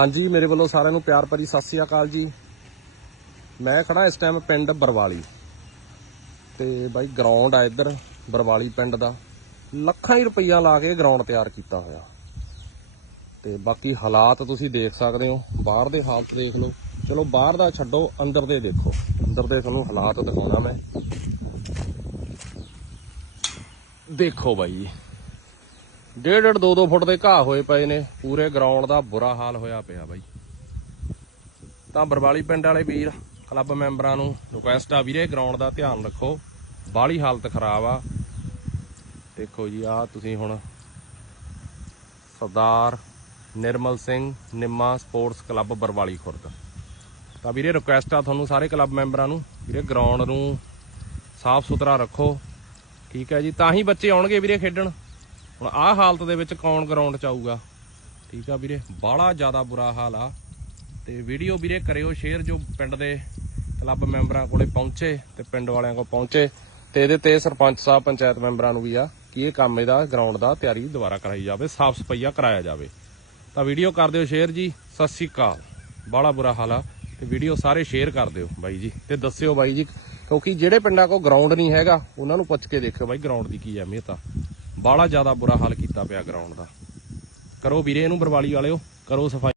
ਹਾਂਜੀ, ਮੇਰੇ ਵੱਲੋਂ ਸਾਰਿਆਂ ਨੂੰ ਪਿਆਰ ਭਰੀ ਸਤਿ ਸ੍ਰੀ ਅਕਾਲ ਜੀ। ਮੈਂ ਖੜਾ ਇਸ ਟਾਈਮ ਪਿੰਡ ਬਰਵਾਲੀ। ਤੇ ਬਾਈ ਗਰਾਊਂਡ ਆ ਇੱਧਰ, ਬਰਵਾਲੀ ਪਿੰਡ ਦਾ। ਲੱਖਾਂ ਹੀ ਰੁਪਈਆ ਲਾ ਕੇ ਗਰਾਊਂਡ ਤਿਆਰ ਕੀਤਾ ਹੋਇਆ। ਤੇ ਬਾਕੀ ਹਾਲਾਤ ਤੁਸੀਂ ਦੇਖ ਸਕਦੇ ਹੋ, ਬਾਹਰ ਦੇ ਹਾਲਤ ਦੇਖ ਲਓ। ਚਲੋ ਬਾਹਰ ਦਾ ਛੱਡੋ, ਅੰਦਰ ਦੇ ਦੇਖੋ। ਅੰਦਰ ਦੇ ਤੁਹਾਨੂੰ ਹਾਲਾਤ ਦਿਖਾਉਣਾ ਮੈਂ। ਦੇਖੋ ਬਾਈ। ਡੇਢ ਡੇਢ 2 2 ਫੁੱਟ ਦੇ ਘਾਹ ਹੋਏ ਪਏ ਨੇ। ਪੂਰੇ ਗਰਾਊਂਡ ਦਾ ਬੁਰਾ ਹਾਲ ਹੋਇਆ ਪਿਆ ਬਾਈ। ਤਾਂ ਬਰਵਾਲੀ ਪਿੰਡ ਵਾਲੇ ਵੀਰ ਕਲੱਬ ਮੈਂਬਰਾਂ ਨੂੰ ਰਿਕੁਐਸਟ ਆ, ਵੀਰੇ ਗਰਾਊਂਡ ਦਾ ਧਿਆਨ ਰੱਖੋ। ਬਾਹਲੀ ਹਾਲਤ ਖਰਾਬ ਆ। ਦੇਖੋ ਜੀ ਆ ਤੁਸੀਂ ਹੁਣ ਸਰਦਾਰ ਨਿਰਮਲ ਸਿੰਘ ਨਿੰਮਾ ਸਪੋਰਟਸ ਕਲੱਬ ਬਰਵਾਲੀ ਖੁਰਦ। ਤਾਂ ਵੀਰੇ ਰਿਕੁਐਸਟ ਆ ਤੁਹਾਨੂੰ ਸਾਰੇ ਕਲੱਬ ਮੈਂਬਰਾਂ ਨੂੰ। ਵੀਰੇ ਗਰਾਊਂਡ ਨੂੰ ਸਾਫ਼ ਸੁਥਰਾ ਰੱਖੋ। ਠੀਕ ਹੈ ਜੀ, ਤਾਂ ਹੀ ਬੱਚੇ ਆਉਣਗੇ ਵੀਰੇ ਖੇਡਣ। ਹੁਣ ਆਹ ਹਾਲਤ ਦੇ ਵਿੱਚ ਕੌਣ ਗਰਾਊਂਡ ਚ ਆਊਗਾ ਠੀਕ ਆ ਵੀਰੇ, ਬਾਹਲਾ ਜ਼ਿਆਦਾ ਬੁਰਾ ਹਾਲ ਆ। ਤੇ ਵੀਡੀਓ ਵੀਰੇ ਕਰਿਓ ਸ਼ੇਅਰ ਜੋ ਪਿੰਡ ਦੇ ਕਲੱਬ ਮੈਂਬਰਾਂ ਕੋਲੇ ਪਹੁੰਚੇ ਤੇ ਪਿੰਡ ਵਾਲਿਆਂ ਕੋਲ ਪਹੁੰਚੇ। ਤੇ ਇਹਦੇ ਤੇ ਸਰਪੰਚ ਸਾਹਿਬ, ਪੰਚਾਇਤ ਮੈਂਬਰਾਂ ਨੂੰ ਵੀ ਆ ਕਿ ਇਹ ਕੰਮ ਇਹਦਾ ਗਰਾਊਂਡ ਦਾ ਤਿਆਰੀ ਦੁਬਾਰਾ ਕਰਾਈ ਜਾਵੇ, ਸਾਫ਼ ਸਫਾਈਆ ਕਰਾਇਆ ਜਾਵੇ। ਤਾਂ ਵੀਡੀਓ ਕਰ ਦਿਓ ਸ਼ੇਅਰ ਜੀ, ਸਤਿ ਸ੍ਰੀ ਅਕਾਲ। ਬਾਹਲਾ ਬੁਰਾ ਹਾਲ ਆ। ਤੇ ਵੀਡੀਓ ਸਾਰੇ ਸ਼ੇਅਰ ਕਰ ਦਿਓ ਬਾਈ ਜੀ, ਤੇ ਦੱਸਿਓ ਬਾਈ ਜੀ, ਕਿਉਂਕਿ ਜਿਹੜੇ ਪਿੰਡਾਂ ਕੋਲ ਗਰਾਊਂਡ ਨਹੀਂ ਹੈਗਾ, ਉਹਨਾਂ ਨੂੰ ਪੁੱਛ ਕੇ ਦੇਖਿਓ ਬਾਈ ਗਰਾਊਂਡ ਦੀ ਕੀ ਅਹਿਮੀਅਤ ਆ। ਬਾਹਲਾ ਜ਼ਿਆਦਾ ਬੁਰਾ ਹਾਲ ਕੀਤਾ ਪਿਆ ਗਰਾਊਂਡ ਦਾ। ਕਰੋ ਵੀਰੇ ਇਹਨੂੰ ਬਰਵਾਲੀ ਵਾਲਿਓ, ਕਰੋ ਸਫ਼ਾਈ।